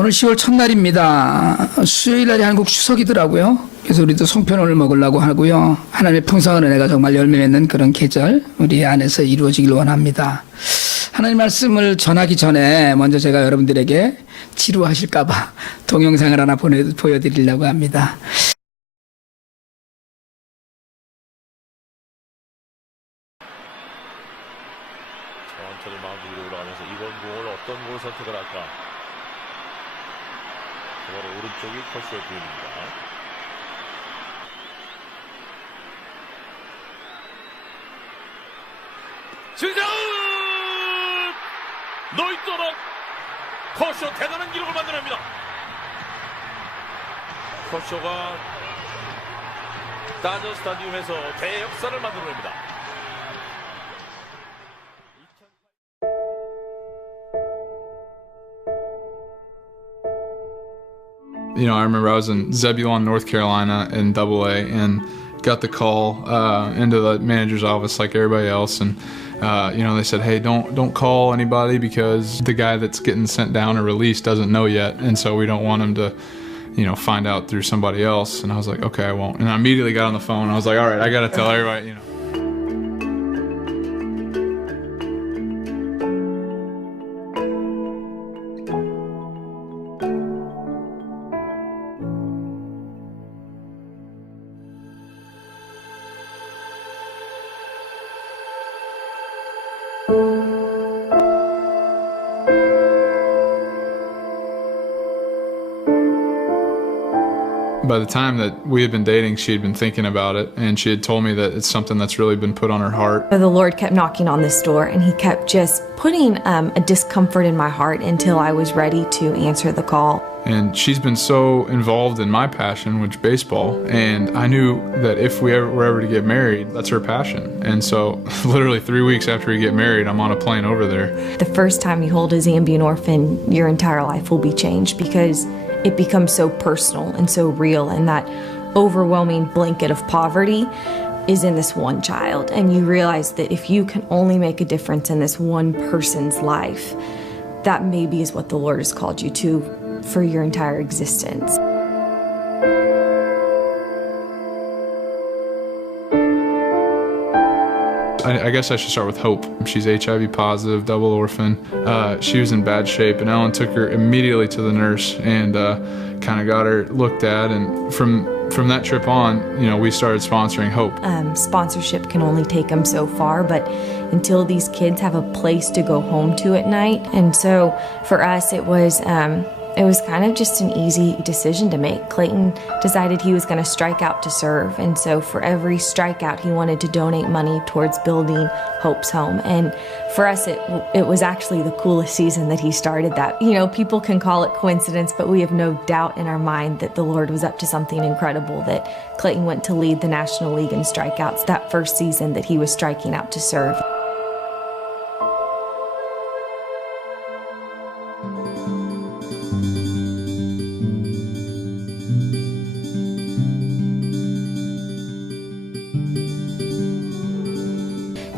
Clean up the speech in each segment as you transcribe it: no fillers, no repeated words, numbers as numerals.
오늘 10월 첫날입니다. 수요일 날이 한국 추석이더라고요. 그래서 우리도 송편을 먹으려고 하고요. 하나님의 풍성한 은혜가 정말 열매 맺는 그런 계절 우리 안에서 이루어지길 원합니다. 하나님 말씀을 전하기 전에 먼저 제가 여러분들에게 지루하실까 봐 동영상을 하나 보여드리려고 합니다. 천천히 마운드 위로 올라가면서 이번 공을 어떤 공을 선택을 할까? 그걸 오른쪽이 컷쇼의 부분입니다. 진정! 노이또는 컷쇼 대단한 기록을 만들어냅니다. 컷쇼가 다저 스타디움에서 대역사를 만들어냅니다. You know, I remember I was in Zebulon, North Carolina in AA and got the call into the manager's office like everybody else. And, you know, they said, hey, don't call anybody because the guy that's getting sent down or released doesn't know yet. And so we don't want him to, you know, find out through somebody else. And I was like, okay, I won't. And I immediately got on the phone. I was like, all right, I got to tell everybody, you know. By the time that we had been dating, she had been thinking about it, and she had told me that it's something that's really been put on her heart. The Lord kept knocking on this door, and He kept just putting a discomfort in my heart until I was ready to answer the call. And she's been so involved in my passion, which is baseball, and I knew that if we were ever to get married, that's her passion. And so literally 3 weeks after we get married, I'm on a plane over there. The first time you hold a Zambian orphan, your entire life will be changed because it becomes so personal and so real, and that overwhelming blanket of poverty is in this one child. And you realize that if you can only make a difference in this one person's life, that maybe is what the Lord has called you to for your entire existence. I guess I should start with Hope. She's HIV positive, double orphan. She was in bad shape, and Ellen took her immediately to the nurse and kind of got her looked at. And from that trip on, you know, we started sponsoring Hope. Sponsorship can only take them so far, but until these kids have a place to go home to at night. And so for us, it was kind of just an easy decision to make. Clayton decided he was going to strike out to serve, and so for every strikeout, he wanted to donate money towards building Hope's home. And for us, it was actually the coolest season that he started that. You know, people can call it coincidence, but we have no doubt in our mind that the Lord was up to something incredible, that Clayton went to lead the National League in strikeouts that first season that he was striking out to serve.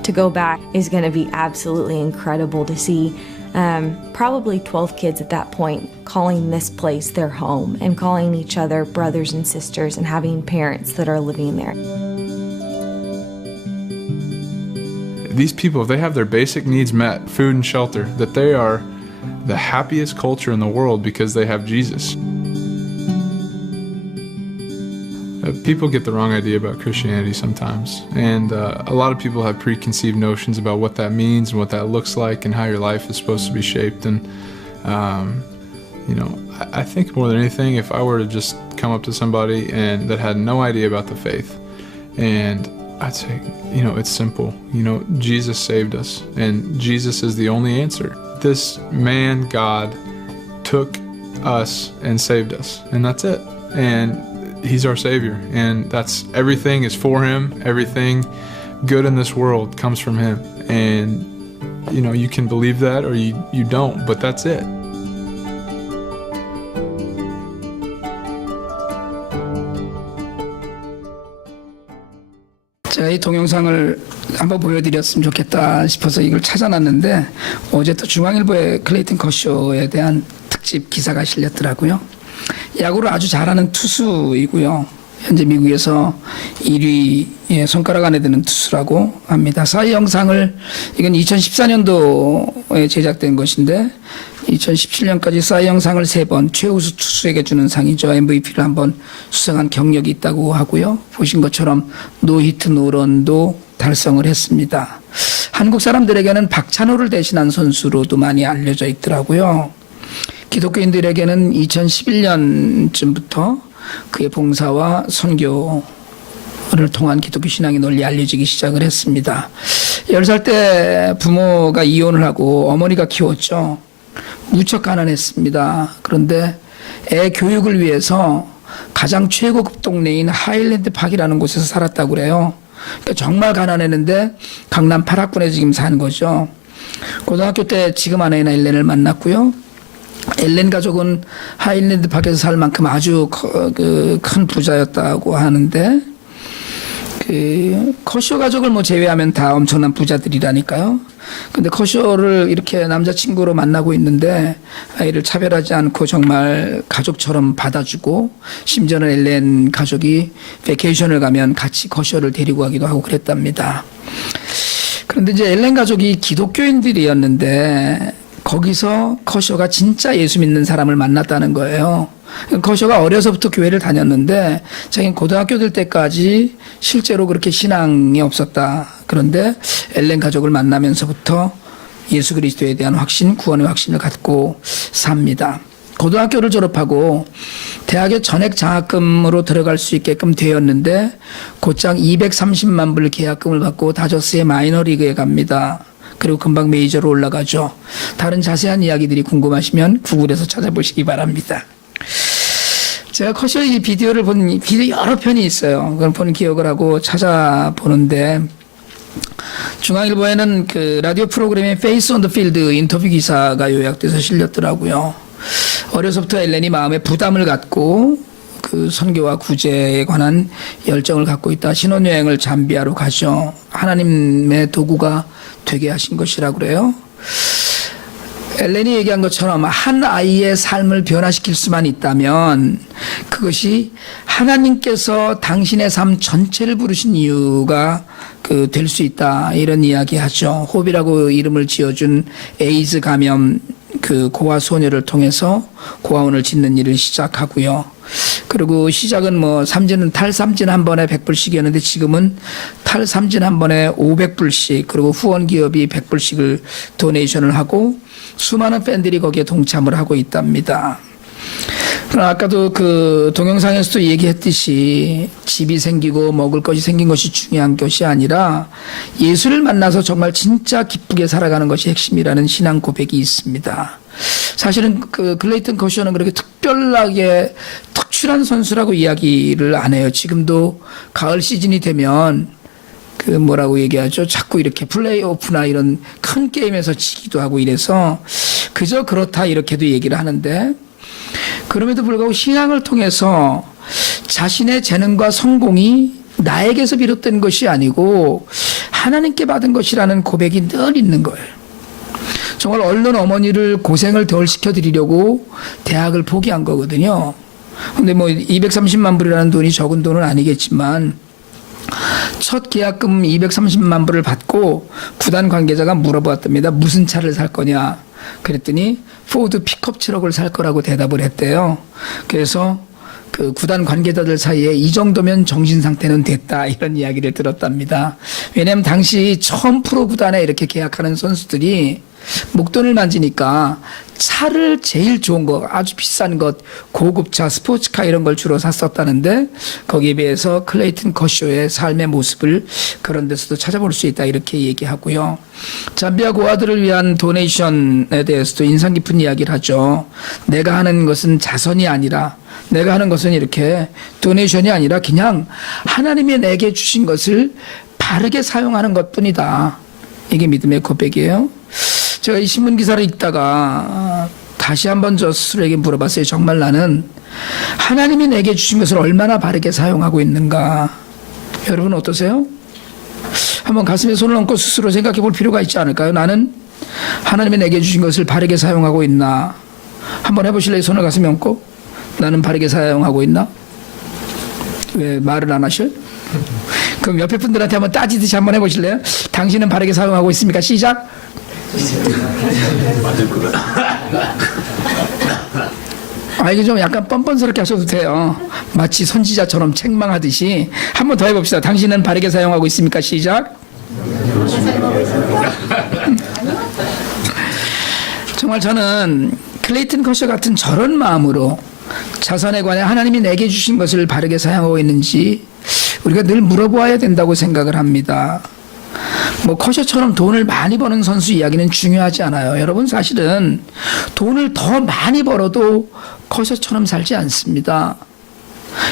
To go back is going to be absolutely incredible to see probably 12 kids at that point calling this place their home and calling each other brothers and sisters and having parents that are living there. These people, if they have their basic needs met, food and shelter, that they are the happiest culture in the world because they have Jesus. People get the wrong idea about Christianity sometimes, and a lot of people have preconceived notions about what that means and what that looks like and how your life is supposed to be shaped. And you know, I think more than anything, if I were to just come up to somebody and that had no idea about the faith, and I'd say, you know, it's simple. You know, Jesus saved us, and Jesus is the only answer. This man, God, took us and saved us, and that's it. And He's our Savior, and that's everything is for Him. Everything good in this world comes from Him, and you know, you can believe that or you don't, but that's it. 제가 이 동영상을 한번 보여드렸으면 좋겠다 싶어서 이걸 찾아놨는데, 어제 또 중앙일보의 클레이튼 컷쇼에 대한 특집 특집 기사가 실렸더라고요. 야구를 아주 잘하는 투수이고요. 현재 미국에서 1위 손가락 안에 드는 투수라고 합니다. 사이 영상을 이건 2014년도에 제작된 것인데 2017년까지 사이 영상을 3번 최우수 투수에게 주는 상이죠. MVP를 한번 수상한 경력이 있다고 하고요. 보신 것처럼 노히트 노런도 달성을 했습니다. 한국 사람들에게는 박찬호를 대신한 선수로도 많이 알려져 있더라고요. 기독교인들에게는 2011년쯤부터 그의 봉사와 선교를 통한 기독교 신앙이 널리 알려지기 시작을 했습니다. 10살 때 부모가 이혼을 하고 어머니가 키웠죠. 무척 가난했습니다. 그런데 애 교육을 위해서 가장 최고급 동네인 하일랜드 파크라는 곳에서 살았다고 그래요. 그러니까 정말 가난했는데 강남 8학군에 지금 산 거죠. 고등학교 때 지금 아내인 엘렌을 만났고요. 엘렌 가족은 하일랜드 파크에서 살 만큼 아주 큰 부자였다고 하는데 커쇼 가족을 뭐 제외하면 다 엄청난 부자들이라니까요. 근데 커쇼를 이렇게 남자친구로 만나고 있는데 아이를 차별하지 않고 정말 가족처럼 받아주고 심지어는 엘렌 가족이 베케이션을 가면 같이 커쇼를 데리고 가기도 하고 그랬답니다. 그런데 이제 엘렌 가족이 기독교인들이었는데 거기서 커쇼가 진짜 예수 믿는 사람을 만났다는 거예요. 커쇼가 어려서부터 교회를 다녔는데 자기는 고등학교 될 때까지 실제로 그렇게 신앙이 없었다. 그런데 엘렌 가족을 만나면서부터 예수 그리스도에 대한 확신, 구원의 확신을 갖고 삽니다. 고등학교를 졸업하고 대학에 전액 장학금으로 들어갈 수 있게끔 되었는데 곧장 230만 불 계약금을 받고 다저스의 마이너리그에 갑니다. 그리고 금방 메이저로 올라가죠. 다른 자세한 이야기들이 궁금하시면 구글에서 찾아보시기 바랍니다. 제가 커쇼의 비디오를 본 비디오 여러 편이 있어요. 그걸 본 기억을 하고 찾아보는데 중앙일보에는 그 라디오 프로그램의 페이스 온 더 필드 인터뷰 기사가 요약돼서 실렸더라고요. 어려서부터 엘렌이 마음에 부담을 갖고 그 선교와 구제에 관한 열정을 갖고 있다. 신혼여행을 잠비아로 가죠. 하나님의 도구가 되게 하신 것이라고 그래요. 엘렌이 얘기한 것처럼 한 아이의 삶을 변화시킬 수만 있다면 그것이 하나님께서 당신의 삶 전체를 부르신 이유가 될 수 있다. 이런 이야기 하죠. 호비라고 이름을 지어준 에이즈 감염 고아 소녀를 통해서 고아원을 짓는 일을 시작하고요. 그리고 시작은 탈삼진 한 번에 100불씩이었는데 지금은 탈삼진 한 번에 500불씩 그리고 후원 기업이 100불씩을 도네이션을 하고 수많은 팬들이 거기에 동참을 하고 있답니다. 그러나 아까도 그 동영상에서도 얘기했듯이 집이 생기고 먹을 것이 생긴 것이 중요한 것이 아니라 예수를 만나서 정말 진짜 기쁘게 살아가는 것이 핵심이라는 신앙 고백이 있습니다. 사실은 클레이튼 커쇼는 그렇게 특별하게 특출한 선수라고 이야기를 안 해요. 지금도 가을 시즌이 되면 뭐라고 얘기하죠? 자꾸 이렇게 플레이오프나 이런 큰 게임에서 지기도 하고 이래서 그저 그렇다 이렇게도 얘기를 하는데 그럼에도 불구하고 신앙을 통해서 자신의 재능과 성공이 나에게서 비롯된 것이 아니고 하나님께 받은 것이라는 고백이 늘 있는 거예요. 정말 얼른 어머니를 고생을 덜 시켜드리려고 대학을 포기한 거거든요. 근데 230만 불이라는 돈이 적은 돈은 아니겠지만 첫 계약금 230만 불을 받고 구단 관계자가 물어봤답니다. 무슨 차를 살 거냐? 그랬더니 포드 픽업 트럭을 살 거라고 대답을 했대요. 그래서 그 구단 관계자들 사이에 이 정도면 정신 상태는 됐다 이런 이야기를 들었답니다. 왜냐하면 당시 처음 프로 구단에 이렇게 계약하는 선수들이 목돈을 만지니까 차를 제일 좋은 거 아주 비싼 것 고급차 스포츠카 이런 걸 주로 샀었다는데 거기에 비해서 클레이튼 커쇼의 삶의 모습을 그런 데서도 찾아볼 수 있다 이렇게 얘기하고요. 잠비아 고아들을 위한 도네이션에 대해서도 인상 깊은 이야기를 하죠. 내가 하는 것은 자선이 아니라 내가 하는 것은 이렇게 도네이션이 아니라 그냥 하나님이 내게 주신 것을 바르게 사용하는 것뿐이다. 이게 믿음의 고백이에요. 제가 이 신문 기사를 읽다가 다시 한번 저 스스로에게 물어봤어요. 정말 나는 하나님이 내게 주신 것을 얼마나 바르게 사용하고 있는가. 여러분 어떠세요? 한번 가슴에 손을 얹고 스스로 생각해 볼 필요가 있지 않을까요? 나는 하나님이 내게 주신 것을 바르게 사용하고 있나? 한번 해보실래요? 손을 가슴에 얹고. 나는 바르게 사용하고 있나? 왜 말을 안 하셔? 그럼 옆에 분들한테 한번 따지듯이 한번 해보실래요? 당신은 바르게 사용하고 있습니까? 시작. 이게 좀 약간 뻔뻔스럽게 하셔도 돼요. 마치 선지자처럼 책망하듯이 한번 더 해봅시다. 당신은 바르게 사용하고 있습니까? 시작. 정말 저는 클레이튼 커셔 같은 저런 마음으로 자선에 관해 하나님이 내게 주신 것을 바르게 사용하고 있는지 우리가 늘 물어보아야 된다고 생각을 합니다. 뭐 커셔처럼 돈을 많이 버는 선수 이야기는 중요하지 않아요. 여러분, 사실은 돈을 더 많이 벌어도 커셔처럼 살지 않습니다.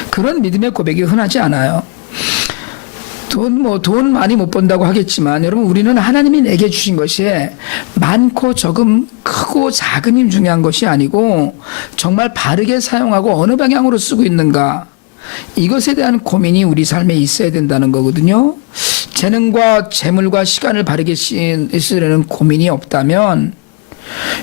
그런 믿음의 고백이 흔하지 않아요. 돈 많이 못 번다고 하겠지만 여러분, 우리는 하나님이 내게 주신 것이 많고 적음, 크고 작음이 중요한 것이 아니고 정말 바르게 사용하고 어느 방향으로 쓰고 있는가, 이것에 대한 고민이 우리 삶에 있어야 된다는 거거든요. 재능과 재물과 시간을 바르게 쓰려는 고민이 없다면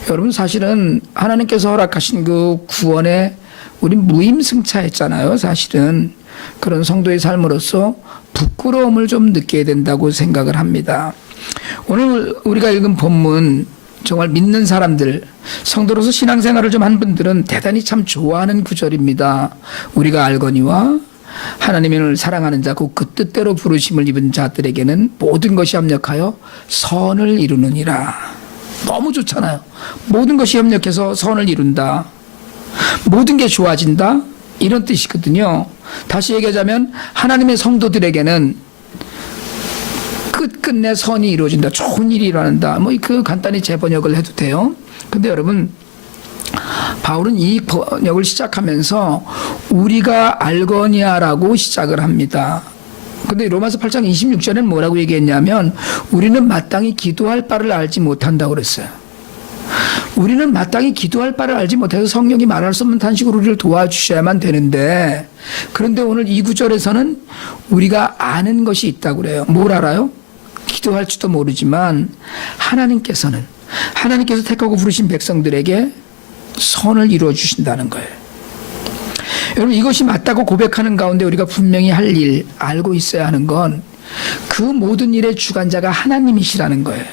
여러분, 사실은 하나님께서 허락하신 그 구원에 우리 무임승차했잖아요. 사실은 그런 성도의 삶으로서 부끄러움을 좀 느껴야 된다고 생각을 합니다. 오늘 우리가 읽은 본문, 정말 믿는 사람들, 성도로서 신앙생활을 좀 한 분들은 대단히 참 좋아하는 구절입니다. 우리가 알거니와 하나님을 사랑하는 자, 그 뜻대로 부르심을 입은 자들에게는 모든 것이 협력하여 선을 이루느니라. 너무 좋잖아요. 모든 것이 협력해서 선을 이룬다. 모든 게 좋아진다. 이런 뜻이거든요. 다시 얘기하자면 하나님의 성도들에게는 끝끝내 선이 이루어진다. 좋은 일이 일어난다. 그 간단히 재번역을 해도 돼요. 근데 여러분, 바울은 이 번역을 시작하면서 우리가 알거니아라고 시작을 합니다. 근데 로마서 8장 26절에는 뭐라고 얘기했냐면 우리는 마땅히 기도할 바를 알지 못한다고 그랬어요. 우리는 마땅히 기도할 바를 알지 못해서 성령이 말할 수 없는 탄식으로 우리를 도와주셔야만 되는데, 그런데 오늘 이 구절에서는 우리가 아는 것이 있다고 그래요. 뭘 알아요? 기도할지도 모르지만 하나님께서 택하고 부르신 백성들에게 선을 이루어 주신다는 거예요. 여러분, 이것이 맞다고 고백하는 가운데 우리가 분명히 할 일, 알고 있어야 하는 건 그 모든 일의 주관자가 하나님이시라는 거예요.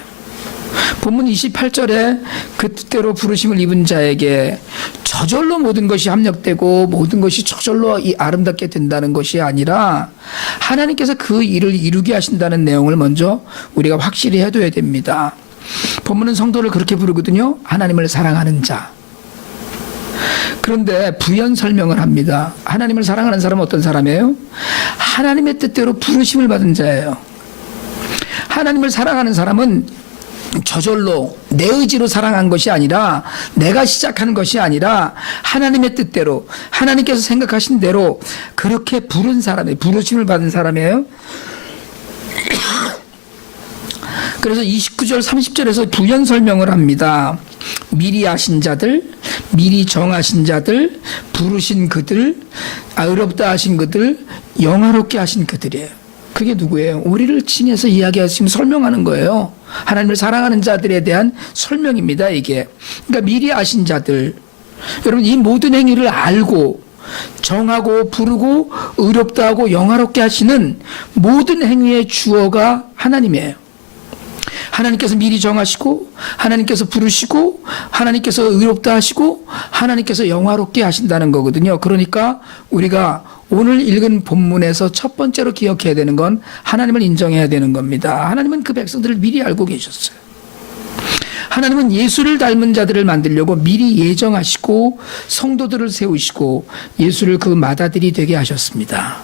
본문 28절에 그 뜻대로 부르심을 입은 자에게 저절로 모든 것이 합력되고 모든 것이 저절로 아름답게 된다는 것이 아니라 하나님께서 그 일을 이루게 하신다는 내용을 먼저 우리가 확실히 해둬야 됩니다. 본문은 성도를 그렇게 부르거든요. 하나님을 사랑하는 자. 그런데 부연 설명을 합니다. 하나님을 사랑하는 사람은 어떤 사람이에요? 하나님의 뜻대로 부르심을 받은 자예요. 하나님을 사랑하는 사람은 저절로 내 의지로 사랑한 것이 아니라, 내가 시작하는 것이 아니라 하나님의 뜻대로, 하나님께서 생각하신 대로 그렇게 부른 사람이에요. 부르심을 받은 사람이에요. 그래서 29절 30절에서 부연 설명을 합니다. 미리 아신 자들, 미리 정하신 자들, 부르신 그들, 의롭다 하신 그들, 영화롭게 하신 그들이에요. 그게 누구예요? 우리를 칭해서 이야기하시면 설명하는 거예요. 하나님을 사랑하는 자들에 대한 설명입니다, 이게. 그러니까 미리 아신 자들. 여러분, 이 모든 행위를 알고 정하고 부르고 의롭다 하고 영화롭게 하시는 모든 행위의 주어가 하나님이에요. 하나님께서 미리 정하시고, 하나님께서 부르시고, 하나님께서 의롭다 하시고, 하나님께서 영화롭게 하신다는 거거든요. 그러니까 우리가 오늘 읽은 본문에서 첫 번째로 기억해야 되는 건 하나님을 인정해야 되는 겁니다. 하나님은 그 백성들을 미리 알고 계셨어요. 하나님은 예수를 닮은 자들을 만들려고 미리 예정하시고 성도들을 세우시고 예수를 그 맏아들이 되게 하셨습니다.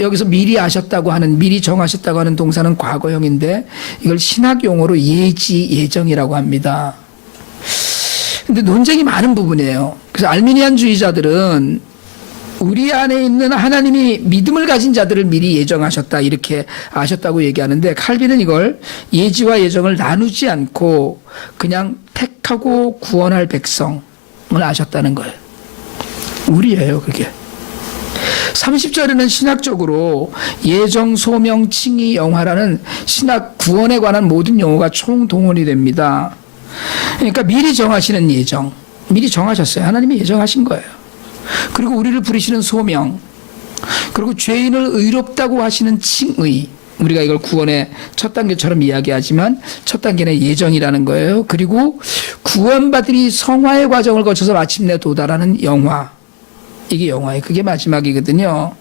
여기서 미리 아셨다고 하는, 미리 정하셨다고 하는 동사는 과거형인데 이걸 신학 용어로 예정이라고 합니다. 근데 논쟁이 많은 부분이에요. 그래서 알미니안주의자들은 우리 안에 있는 하나님이 믿음을 가진 자들을 미리 예정하셨다, 이렇게 아셨다고 얘기하는데, 칼빈은 이걸 예지와 예정을 나누지 않고 그냥 택하고 구원할 백성을 아셨다는 거예요. 우리예요, 그게. 30절에는 신학적으로 예정, 소명, 칭의, 영화라는 신학 구원에 관한 모든 용어가 총동원이 됩니다. 그러니까 미리 정하시는 예정, 미리 정하셨어요. 하나님이 예정하신 거예요. 그리고 우리를 부르시는 소명, 그리고 죄인을 의롭다고 하시는 칭의, 우리가 이걸 구원의 첫 단계처럼 이야기하지만 첫 단계는 예정이라는 거예요. 그리고 구원받으리 성화의 과정을 거쳐서 마침내 도달하는 영화, 이게 영화예요. 그게 마지막이거든요.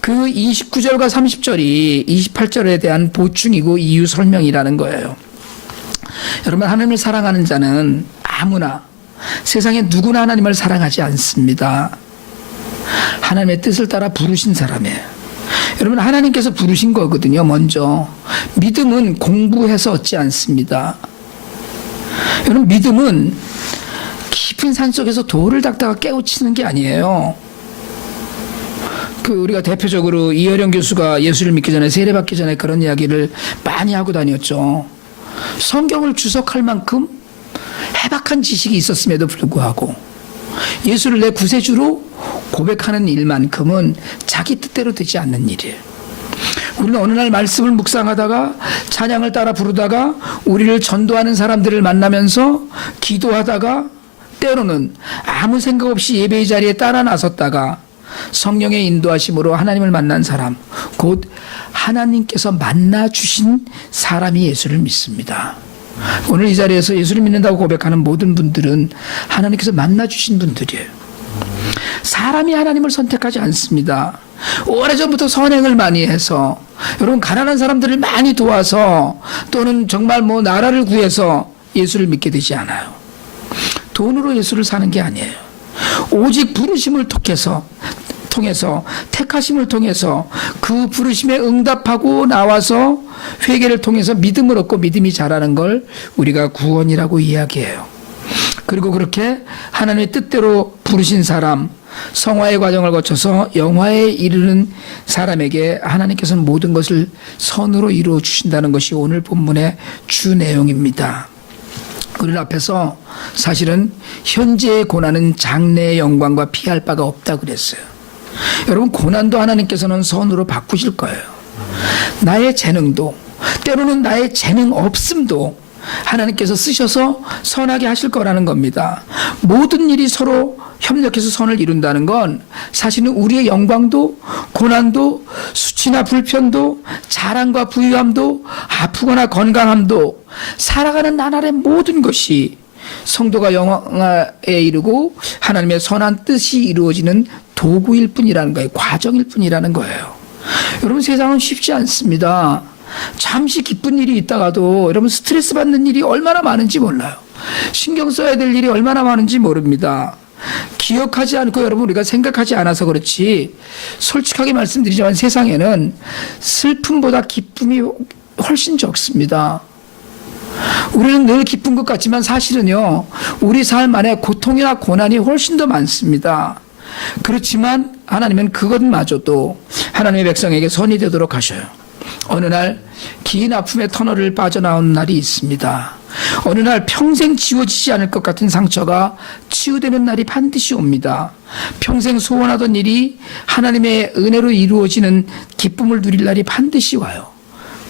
그 29절과 30절이 28절에 대한 보충이고 이유 설명이라는 거예요. 여러분, 하나님을 사랑하는 자는 아무나, 세상에 누구나 하나님을 사랑하지 않습니다. 하나님의 뜻을 따라 부르신 사람이에요. 여러분, 하나님께서 부르신 거거든요. 먼저 믿음은 공부해서 얻지 않습니다. 여러분, 믿음은 깊은 산속에서 돌을 닦다가 깨우치는 게 아니에요. 우리가 대표적으로 이어령 교수가 예수를 믿기 전에, 세례받기 전에 그런 이야기를 많이 하고 다녔죠. 성경을 주석할 만큼 해박한 지식이 있었음에도 불구하고 예수를 내 구세주로 고백하는 일만큼은 자기 뜻대로 되지 않는 일이에요. 우리는 어느 날 말씀을 묵상하다가 찬양을 따라 부르다가 우리를 전도하는 사람들을 만나면서 기도하다가 때로는 아무 생각 없이 예배의 자리에 따라 나섰다가 성령의 인도하심으로 하나님을 만난 사람, 곧 하나님께서 만나 주신 사람이 예수를 믿습니다. 오늘 이 자리에서 예수를 믿는다고 고백하는 모든 분들은 하나님께서 만나 주신 분들이에요. 사람이 하나님을 선택하지 않습니다. 오래전부터 선행을 많이 해서, 여러분, 가난한 사람들을 많이 도와서, 또는 정말 나라를 구해서 예수를 믿게 되지 않아요. 돈으로 예수를 사는 게 아니에요. 오직 부르심을 통해서 택하심을 통해서 그 부르심에 응답하고 나와서 회개를 통해서 믿음을 얻고 믿음이 자라는 걸 우리가 구원이라고 이야기해요. 그리고 그렇게 하나님의 뜻대로 부르신 사람, 성화의 과정을 거쳐서 영화에 이르는 사람에게 하나님께서는 모든 것을 선으로 이루어 주신다는 것이 오늘 본문의 주 내용입니다. 우리 앞에서 사실은 현재의 고난은 장래의 영광과 피할 바가 없다 그랬어요. 여러분, 고난도 하나님께서는 선으로 바꾸실 거예요. 나의 재능도, 때로는 나의 재능 없음도 하나님께서 쓰셔서 선하게 하실 거라는 겁니다. 모든 일이 서로 협력해서 선을 이룬다는 건 사실은 우리의 영광도, 고난도, 수치나 불편도, 자랑과 부유함도, 아프거나 건강함도, 살아가는 나날의 모든 것이 성도가 영화에 이르고 하나님의 선한 뜻이 이루어지는 도구일 뿐이라는 거예요. 과정일 뿐이라는 거예요. 여러분, 세상은 쉽지 않습니다. 잠시 기쁜 일이 있다가도 여러분 스트레스 받는 일이 얼마나 많은지 몰라요. 신경 써야 될 일이 얼마나 많은지 모릅니다. 기억하지 않고 여러분 우리가 생각하지 않아서 그렇지, 솔직하게 말씀드리지만 세상에는 슬픔보다 기쁨이 훨씬 적습니다. 우리는 늘 기쁜 것 같지만 사실은요, 우리 삶 안에 고통이나 고난이 훨씬 더 많습니다. 그렇지만 하나님은 그것마저도 하나님의 백성에게 선이 되도록 하셔요. 어느 날 긴 아픔의 터널을 빠져나오는 날이 있습니다. 어느 날 평생 지워지지 않을 것 같은 상처가 치유되는 날이 반드시 옵니다. 평생 소원하던 일이 하나님의 은혜로 이루어지는 기쁨을 누릴 날이 반드시 와요.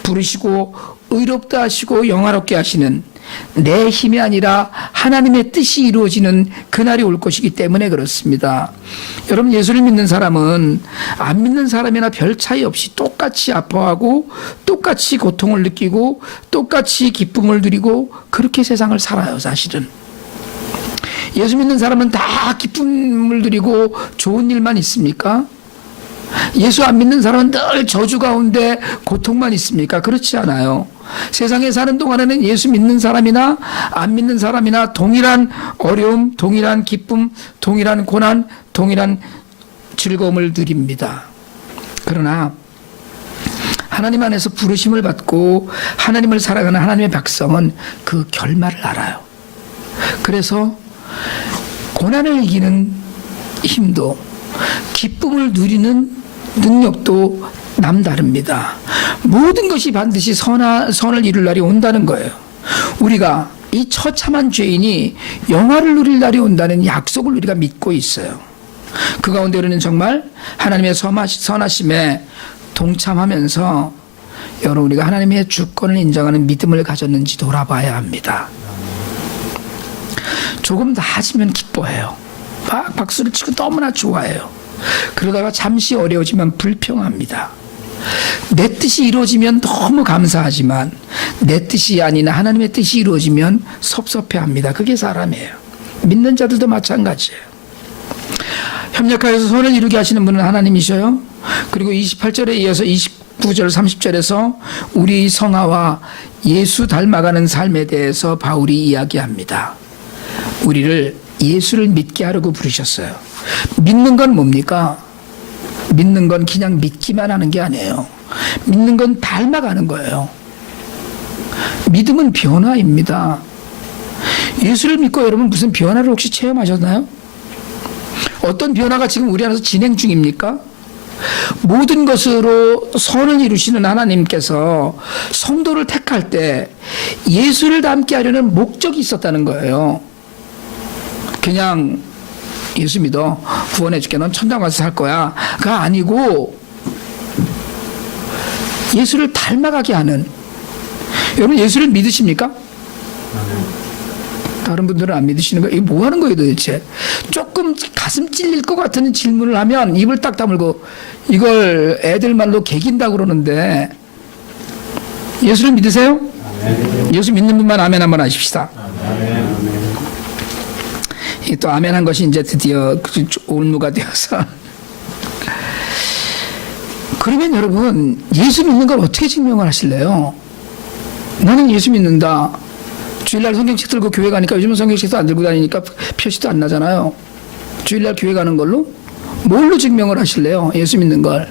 부르시고 의롭다 하시고 영화롭게 하시는 내 힘이 아니라 하나님의 뜻이 이루어지는 그날이 올 것이기 때문에 그렇습니다. 여러분, 예수를 믿는 사람은 안 믿는 사람이나 별 차이 없이 똑같이 아파하고 똑같이 고통을 느끼고 똑같이 기쁨을 누리고 그렇게 세상을 살아요. 사실은 예수 믿는 사람은 다 기쁨을 누리고 좋은 일만 있습니까? 예수 안 믿는 사람은 늘 저주 가운데 고통만 있습니까? 그렇지 않아요. 세상에 사는 동안에는 예수 믿는 사람이나 안 믿는 사람이나 동일한 어려움, 동일한 기쁨, 동일한 고난, 동일한 즐거움을 누립니다. 그러나 하나님 안에서 부르심을 받고 하나님을 살아가는 하나님의 백성은 그 결말을 알아요. 그래서 고난을 이기는 힘도, 기쁨을 누리는 능력도 남다릅니다. 모든 것이 반드시 선을 이룰 날이 온다는 거예요. 우리가 이 처참한 죄인이 영화를 누릴 날이 온다는 약속을 우리가 믿고 있어요. 그 가운데 우리는 정말 하나님의 선하심에 동참하면서 여러분, 우리가 하나님의 주권을 인정하는 믿음을 가졌는지 돌아봐야 합니다. 조금 나아지면 기뻐해요. 막 박수를 치고 너무나 좋아해요. 그러다가 잠시 어려워지면 불평합니다. 내 뜻이 이루어지면 너무 감사하지만 내 뜻이 아니나 하나님의 뜻이 이루어지면 섭섭해합니다. 그게 사람이에요. 믿는 자들도 마찬가지예요. 협력하여서 선을 이루게 하시는 분은 하나님이셔요. 그리고 28절에 이어서 29절 30절에서 우리 성화와 예수 닮아가는 삶에 대해서 바울이 이야기합니다. 우리를 예수를 믿게 하려고 부르셨어요. 믿는 건 뭡니까? 믿는 건 그냥 믿기만 하는 게 아니에요. 믿는 건 닮아가는 거예요. 믿음은 변화입니다. 예수를 믿고 여러분 무슨 변화를 혹시 체험하셨나요? 어떤 변화가 지금 우리 안에서 진행 중입니까? 모든 것으로 선을 이루시는 하나님께서 성도를 택할 때 예수를 닮게 하려는 목적이 있었다는 거예요. 그냥 예수 믿어 구원해 줄게 넌 천당 가서 살 거야 가 아니고 예수를 닮아가게 하는. 여러분 예수를 믿으십니까? 다른 분들은 안 믿으시는 거예요. 이거 뭐 하는 거예요 도대체? 조금 가슴 찔릴 것 같은 질문을 하면 입을 딱 다물고 이걸 애들 말로 개긴다고 그러는데 예수를 믿으세요? 예수 믿는 분만 아멘 한번 하십시다. 또 아멘 한 것이 이제 드디어 올무가 되어서 그러면 여러분 예수 믿는 걸 어떻게 증명을 하실래요? 나는 예수 믿는다. 주일날 성경책 들고 교회 가니까 요즘은 성경책도 안 들고 다니니까 표시도 안 나잖아요. 주일날 교회 가는 걸로 뭘로 증명을 하실래요? 예수 믿는 걸.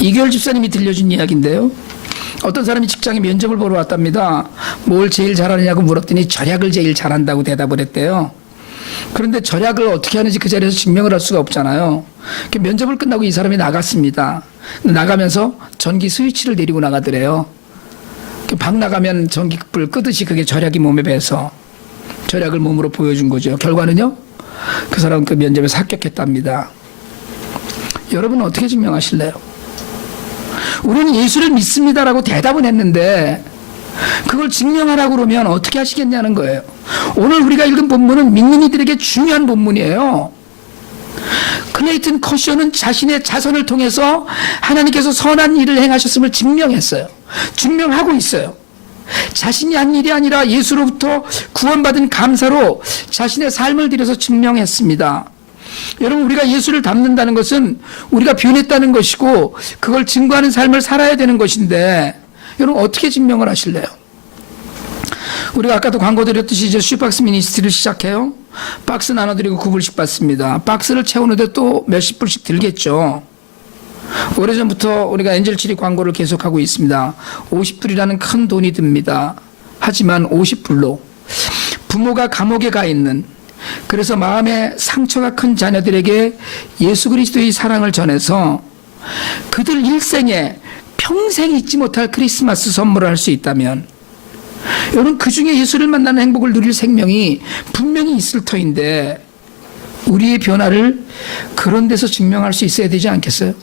이교열 집사님이 들려준 이야기인데요. 어떤 사람이 직장에 면접을 보러 왔답니다. 뭘 제일 잘하느냐고 물었더니 절약을 제일 잘한다고 대답을 했대요. 그런데 절약을 어떻게 하는지 그 자리에서 증명을 할 수가 없잖아요. 면접을 끝나고 이 사람이 나갔습니다. 나가면서 전기 스위치를 내리고 나가더래요. 방 나가면 전기불 끄듯이 그게 절약이 몸에 배서 절약을 몸으로 보여준 거죠. 결과는요? 그 사람은 그 면접에서 합격했답니다. 여러분은 어떻게 증명하실래요? 우리는 예수를 믿습니다라고 대답은 했는데 그걸 증명하라고 그러면 어떻게 하시겠냐는 거예요. 오늘 우리가 읽은 본문은 믿는 이들에게 중요한 본문이에요. 클레이튼 커쇼는 자신의 자선을 통해서 하나님께서 선한 일을 행하셨음을 증명했어요. 증명하고 있어요. 자신이 한 일이 아니라 예수로부터 구원받은 감사로 자신의 삶을 들여서 증명했습니다. 여러분 우리가 예수를 닮는다는 것은 우리가 변했다는 것이고 그걸 증거하는 삶을 살아야 되는 것인데 여러분 어떻게 증명을 하실래요? 우리가 아까도 광고 드렸듯이 이제 슈박스 미니스트리를 시작해요. 박스 나눠드리고 9불씩 받습니다. 박스를 채우는데 또 몇십 불씩 들겠죠. 오래전부터 우리가 엔젤7이 광고를 계속하고 있습니다. 50불이라는 큰 돈이 듭니다. 하지만 50불로 부모가 감옥에 가 있는 그래서 마음에 상처가 큰 자녀들에게 예수 그리스도의 사랑을 전해서 그들 일생에 평생 잊지 못할 크리스마스 선물을 할 수 있다면 여러분 그 중에 예수를 만나는 행복을 누릴 생명이 분명히 있을 터인데 우리의 변화를 그런 데서 증명할 수 있어야 되지 않겠어요?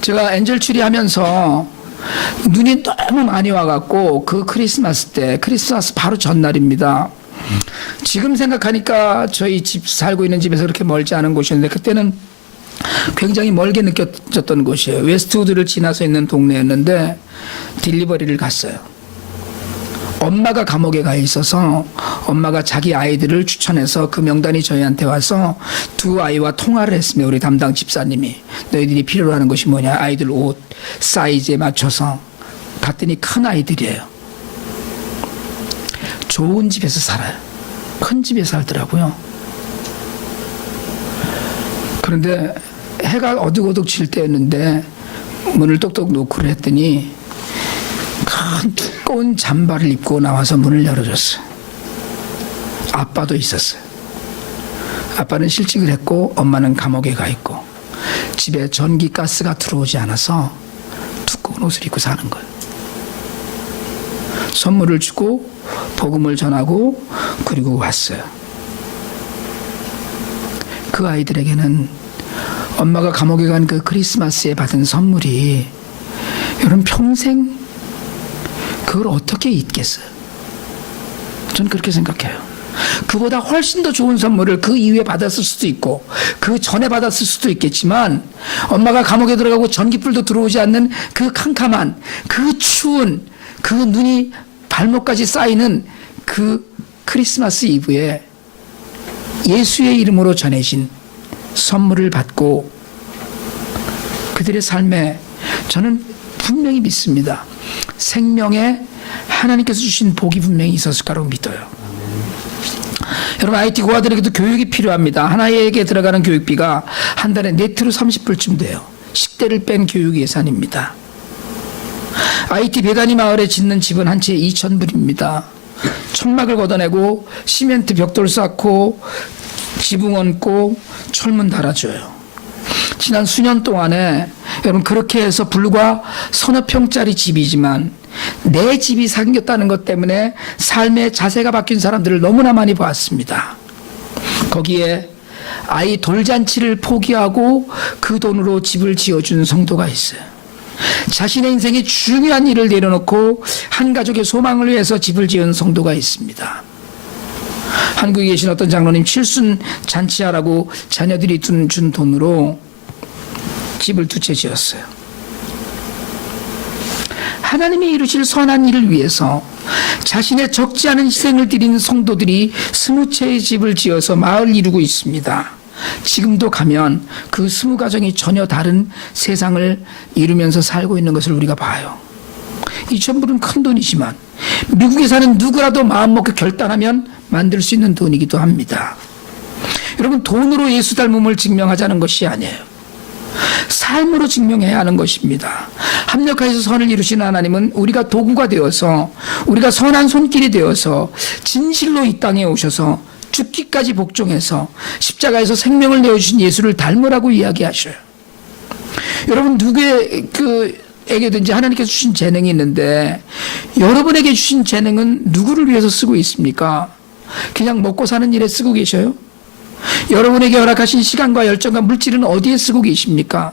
제가 엔젤 추리하면서 눈이 너무 많이 와갖고 그 크리스마스 때 크리스마스 바로 전날입니다. 지금 생각하니까 저희 집 살고 있는 집에서 그렇게 멀지 않은 곳이었는데 그때는 굉장히 멀게 느껴졌던 곳이에요. 웨스트우드를 지나서 있는 동네였는데 딜리버리를 갔어요. 엄마가 감옥에 가 있어서 엄마가 자기 아이들을 추천해서 그 명단이 저희한테 와서 두 아이와 통화를 했습니다. 우리 담당 집사님이 너희들이 필요로 하는 것이 뭐냐 아이들 옷 사이즈에 맞춰서 갔더니 큰 아이들이에요. 좋은 집에서 살아요. 큰 집에 살더라고요. 그런데 해가 어둑어둑 질 때였는데 문을 똑똑 노크를 했더니 큰 두꺼운 잠바를 입고 나와서 문을 열어줬어요. 아빠도 있었어요. 아빠는 실직을 했고 엄마는 감옥에 가 있고 집에 전기 가스가 들어오지 않아서 두꺼운 옷을 입고 사는 거예요. 선물을 주고 복음을 전하고 그리고 왔어요. 그 아이들에게는 엄마가 감옥에 간 그 크리스마스에 받은 선물이 여러분 평생 그걸 어떻게 잊겠어요? 저는 그렇게 생각해요. 그보다 훨씬 더 좋은 선물을 그 이후에 받았을 수도 있고 그 전에 받았을 수도 있겠지만 엄마가 감옥에 들어가고 전기불도 들어오지 않는 그 캄캄한 그 추운 그 눈이 발목까지 쌓이는 그 크리스마스 이브에 예수의 이름으로 전해진 선물을 받고 그들의 삶에 저는 분명히 믿습니다. 생명에 하나님께서 주신 복이 분명히 있었을 거라고 믿어요. 여러분, IT 고아들에게도 교육이 필요합니다. 하나에게 들어가는 교육비가 한 달에 네트로 30불쯤 돼요. 식대를 뺀 교육 예산입니다. IT 배단위 마을에 짓는 집은 한 채 2,000불입니다. 천막을 걷어내고 시멘트 벽돌 쌓고 지붕 얹고 철문 달아줘요. 지난 수년 동안에 여러분 그렇게 해서 불과 서너 평짜리 집이지만 내 집이 생겼다는 것 때문에 삶의 자세가 바뀐 사람들을 너무나 많이 보았습니다. 거기에 아이 돌잔치를 포기하고 그 돈으로 집을 지어준 성도가 있어요. 자신의 인생의 중요한 일을 내려놓고 한 가족의 소망을 위해서 집을 지은 성도가 있습니다. 한국에 계신 어떤 장로님 칠순 잔치하라고 자녀들이 준 돈으로 집을 2채 지었어요. 하나님이 이루실 선한 일을 위해서 자신의 적지 않은 희생을 드린 성도들이 20채의 집을 지어서 마을 이루고 있습니다. 지금도 가면 그 20가정이 전혀 다른 세상을 이루면서 살고 있는 것을 우리가 봐요. 2,000불은 큰 돈이지만 미국에 사는 누구라도 마음먹고 결단하면 만들 수 있는 돈이기도 합니다. 여러분, 돈으로 예수 닮음을 증명하자는 것이 아니에요. 삶으로 증명해야 하는 것입니다. 합력하여서 선을 이루시는 하나님은 우리가 도구가 되어서 우리가 선한 손길이 되어서 진실로 이 땅에 오셔서 죽기까지 복종해서 십자가에서 생명을 내어주신 예수를 닮으라고 이야기하셔요. 여러분, 누구에게든지 하나님께서 주신 재능이 있는데 여러분에게 주신 재능은 누구를 위해서 쓰고 있습니까? 그냥 먹고 사는 일에 쓰고 계셔요? 여러분에게 허락하신 시간과 열정과 물질은 어디에 쓰고 계십니까?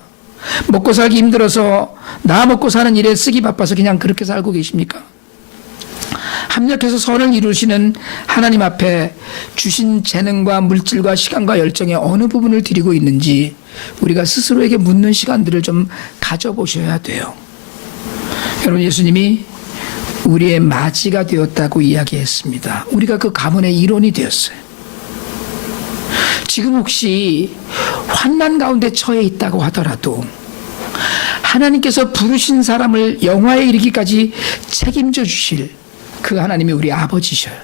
먹고 살기 힘들어서 나 먹고 사는 일에 쓰기 바빠서 그냥 그렇게 살고 계십니까? 합력해서 선을 이루시는 하나님 앞에 주신 재능과 물질과 시간과 열정의 어느 부분을 드리고 있는지 우리가 스스로에게 묻는 시간들을 좀 가져보셔야 돼요. 여러분, 예수님이 우리의 맞이가 되었다고 이야기했습니다. 우리가 그 가문의 일원이 되었어요. 지금 혹시 환난 가운데 처해 있다고 하더라도 하나님께서 부르신 사람을 영화에 이르기까지 책임져 주실 그 하나님이 우리 아버지셔요.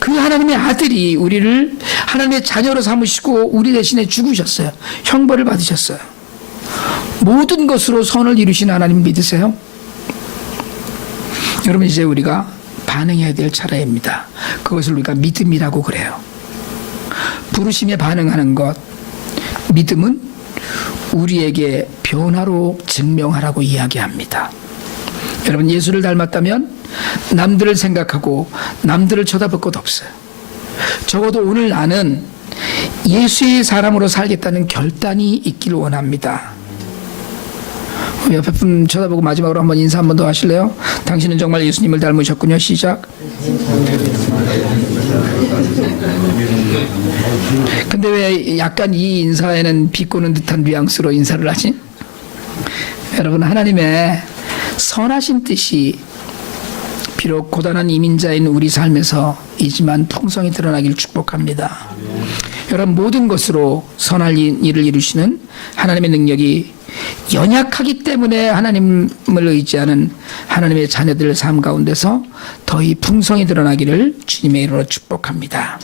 그 하나님의 아들이 우리를 하나님의 자녀로 삼으시고 우리 대신에 죽으셨어요. 형벌을 받으셨어요. 모든 것으로 선을 이루신 하나님 믿으세요? 여러분, 이제 우리가 반응해야 될 차례입니다. 그것을 우리가 믿음이라고 그래요. 부르심에 반응하는 것, 믿음은 우리에게 변화로 증명하라고 이야기합니다. 여러분, 예수를 닮았다면 남들을 생각하고 남들을 쳐다볼 것 없어요. 적어도 오늘 나는 예수의 사람으로 살겠다는 결단이 있기를 원합니다. 옆에 분 쳐다보고 마지막으로 한번 인사 한 번 더 하실래요? 당신은 정말 예수님을 닮으셨군요. 시작. 근데 왜 약간 이 인사에는 비꼬는 듯한 뉘앙스로 인사를 하지? 여러분, 하나님의 선하신 뜻이 비록 고단한 이민자인 우리 삶에서 이지만 풍성히 드러나길 축복합니다. 여러분, 모든 것으로 선할 일을 이루시는 하나님의 능력이 연약하기 때문에 하나님을 의지하는 하나님의 자녀들 삶 가운데서 더히 풍성히 드러나기를 주님의 이름으로 축복합니다.